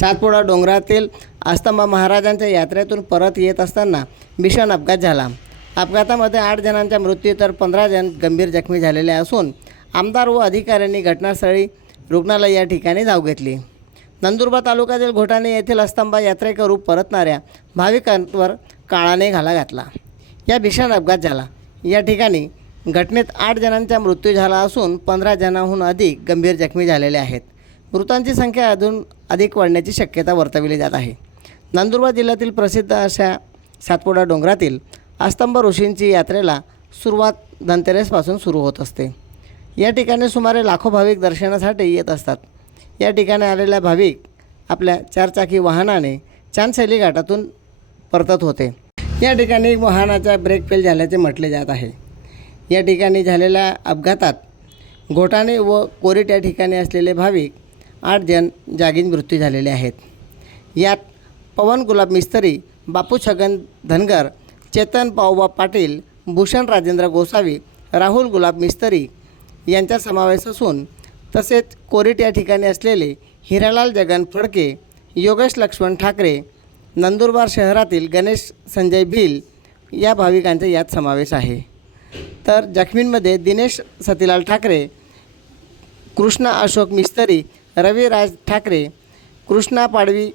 सातपुडा डोंगरातील आस्तंबा महाराजांच्या यात्रेतून परत येत असताना भीषण अपघात झाला. अपघातामध्ये आठ जणांचा मृत्यू तर पंधरा जण गंभीर जखमी झालेले असून आमदार व अधिकाऱ्यांनी घटनास्थळी रुग्णालय या ठिकाणी धाव घेतली. नंदुरबार तालुक्यातील घोटाणे येथील अस्तंबा यात्रेकरू परतणाऱ्या भाविकांवर काळाने घाला घातला. या भीषण अपघात झाला. या ठिकाणी घटनेत आठ जणांचा मृत्यू झाला असून पंधरा जणांहून अधिक गंभीर जखमी झालेले आहेत. मृतांची संख्या अजून अधिक वाढण्याची शक्यता वर्तविली जात आहे. नंदुरबार जिल्ह्यातील प्रसिद्ध अशा सातपुडा डोंगरातील अस्तंभ ऋषींची यात्रेला सुरुवात धनतेरसपासून सुरू होत असते. या ठिकाणी सुमारे लाखो भाविक दर्शनासाठी येत असतात. या ठिकाणी आलेल्या भाविक आपल्या चारचाकी वाहनाने चांदशैली घाटातून परतत होते. या ठिकाणी वाहनाचा ब्रेक फेल झाल्याचे म्हटले जात आहे. या ठिकाणी झालेल्या अपघातात घोटाणे व कोरीट या ठिकाणी असलेले भाविक आठ जण जागीच मृत्यू झालेले आहेत. यात पवन गुलाब मिस्त्री बापू छगन धनगर चेतन पावबा पाटील भूषण राजेंद्र गोसावी राहुल गुलाब मिस्त्री यांचा समावेश असून तसेच कोरीट या ठिकाणी असलेले हिरालाल जगन फडके योगेश लक्ष्मण ठाकरे नंदुरबार शहरातील गणेश संजय भिल या भाविकांचा यात समावेश आहे. तर जखमींमध्ये दिनेश सतीलाल ठाकरे कृष्णा अशोक मिस्तरी रवी राज ठाकरे कृष्णा पाडवी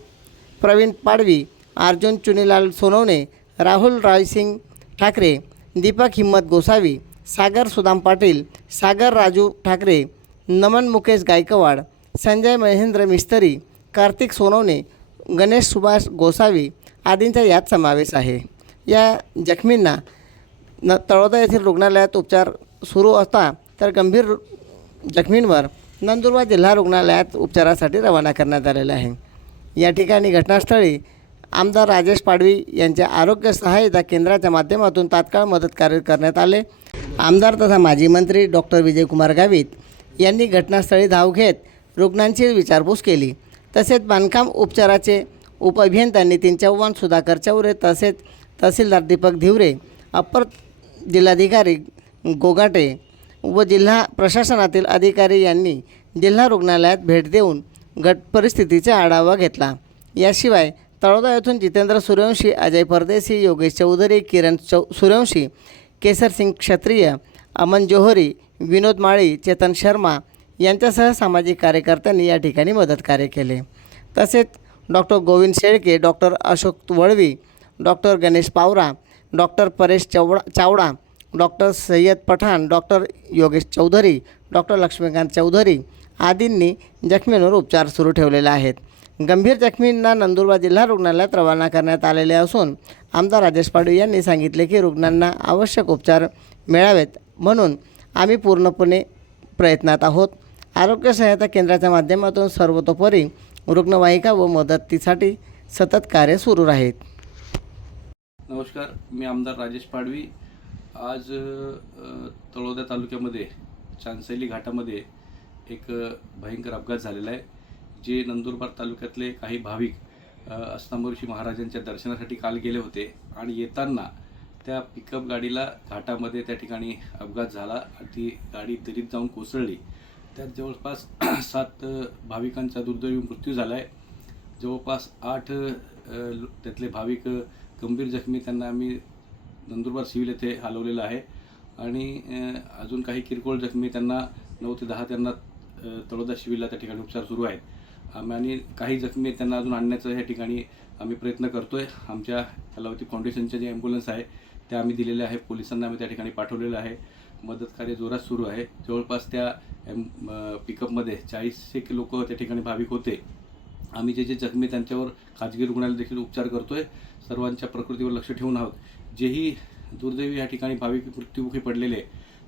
प्रवीण पाडवी अर्जुन चुनीलाल सोनवणे राहुल रायसिंग ठाकरे दीपक हिम्मत गोसावी सागर सुदाम पाटील सागर राजू ठाकरे नमन मुकेश गायकवाड संजय महेंद्र मिस्तरी कार्तिक सोनवणे गणेश सुभाष गोसावी आदींचा यात समावेश आहे. या जखमींना न तळोदा येथील रुग्णालयात उपचार सुरू असता तर गंभीर जखमींवर नंदुरबार जिल्हा रुग्णालयात उपचारासाठी रवाना करण्यात आलेलं आहे. या ठिकाणी घटनास्थळी आमदार राजेश पाडवी यांच्या आरोग्य सहायता केंद्राच्या माध्यमातून तात्काळ मदत कार्य करण्यात आले. आमदार तथा माजी मंत्री डॉक्टर विजयकुमार गावित यांनी घटनास्थळी धाव घेत रुग्णांची विचारपूस केली. तसेच बांधकाम उपचाराचे उपअभियंता नितीन चव्हाण सुधाकर चौरे तसेच तहसीलदार दीपक धिवरे अप्पर जिल्हाधिकारी गोगाटे व जिल्हा प्रशासनातील अधिकारी यांनी जिल्हा रुग्णालयात भेट देऊन गट परिस्थितीचा आढावा घेतला. याशिवाय तळोदा येथून जितेंद्र सूर्यवंशी अजय परदेशी योगेश चौधरी किरण चौ सूर्यवंशी केसरसिंग क्षत्रिय अमन जोहरी विनोद माळी चेतन शर्मा यांच्यासह सामाजिक कार्यकर्त्यांनी या ठिकाणी मदत कार्य केले. तसेच doctor Govind Shelke doctor Ashok Valvi doctor Ganesh Pawara doctor Paresh Chavda Chavda doctor Syed Pathan doctor Yogesh Chaudhari doctor Laxmikant Chaudhari आदींनी जखमींवर उपचार सुरू ठेवलेले आहेत. गंभीर जखमींना नंदुरबार जिल्हा रुग्णालयात रवाना करण्यात आलेले असून आमदार राजेश पाडवी यांनी सांगितले की रुग्णांना आवश्यक उपचार मिळावेत म्हणून आम्ही पूर्णपणे प्रयत्नात आहोत. आरोग्य सहायता केंद्राच्या माध्यमातून सर्वतोपरी रुग्णवाहिका व मदतीसाठी सतत कार्य सुरू आहेत नमस्कार मी आमदार राजेश पाडवी. आज तळोदा तालुक्यामध्ये चांदसैली घाटामध्ये एक भयंकर अपघात झालेला आहे. जे नंदुरबार तालुक्यातले काही भाविक अ, अस्तंभऋषी महाराजांच्या दर्शनासाठी काल गेले होते आणि येताना त्या पिकअप गाडीला घाटामध्ये त्या ठिकाणी अपघात झाला. आणि ती गाडी दरीत जाऊन कोसळली. त्यात जवळपास सात भाविकांचा दुर्दैवी मृत्यू झाला आहे. जवळपास आठ त्यातले भाविक गंभीर जखमी त्यांना आम्ही नंदुरबार सिव्हिल येथे हलवलेलं आहे. आणि अजून काही किरकोळ जखमी त्यांना नऊ ते दहा त्यांना तळोदा सिव्हिलला त्या ठिकाणी उपचार सुरू आहेत. आणि काही जखमी आहेत त्यांना अजून आणण्याचा या ठिकाणी आम्ही प्रयत्न करतो आहे आमच्या कलावती फाउंडेशनच्या जे ॲम्ब्युलन्स आहे त्या आम्ही दिलेल्या आहे पोलिसांना आम्ही त्या ठिकाणी पाठवलेलं आहे. मदत कार्य जोरात सुरू आहे. जवळपास त्या एम पिकअपमध्ये चाळीस एक लोक त्या ठिकाणी भाविक होते. आम्ही जे जे जखमी त्यांच्यावर खाजगी रुग्णालय देखील उपचार करतो आहे सर्वांच्या प्रकृतीवर लक्ष ठेवून आहोत. जेही दुर्दैवी या ठिकाणी भाविक मृत्युमुखी पडलेले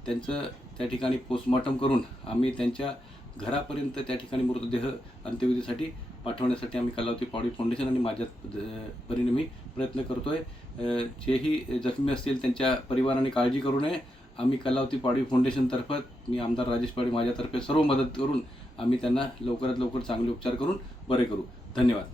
त्यांचं त्या ठिकाणी पोस्टमॉर्टम करून आम्ही त्यांच्या घरापर्यंत त्या ठिकाणी मृतदेह अंत्यविधीसाठी पाठवण्यासाठी आम्ही कलावती पावडी फाउंडेशन आणि माझ्या द- परीने मी प्रयत्न करतो आहे जेही जखमी असतील त्यांच्या परिवाराने काळजी करू नये. आम्ही कलावती पाडवी फाउंडेशनतर्फे मी आमदार राजेश पाडवी माझ्यातर्फे सर्व मदत करून आम्ही त्यांना लवकरात लवकर चांगले उपचार करून बरे करू. धन्यवाद.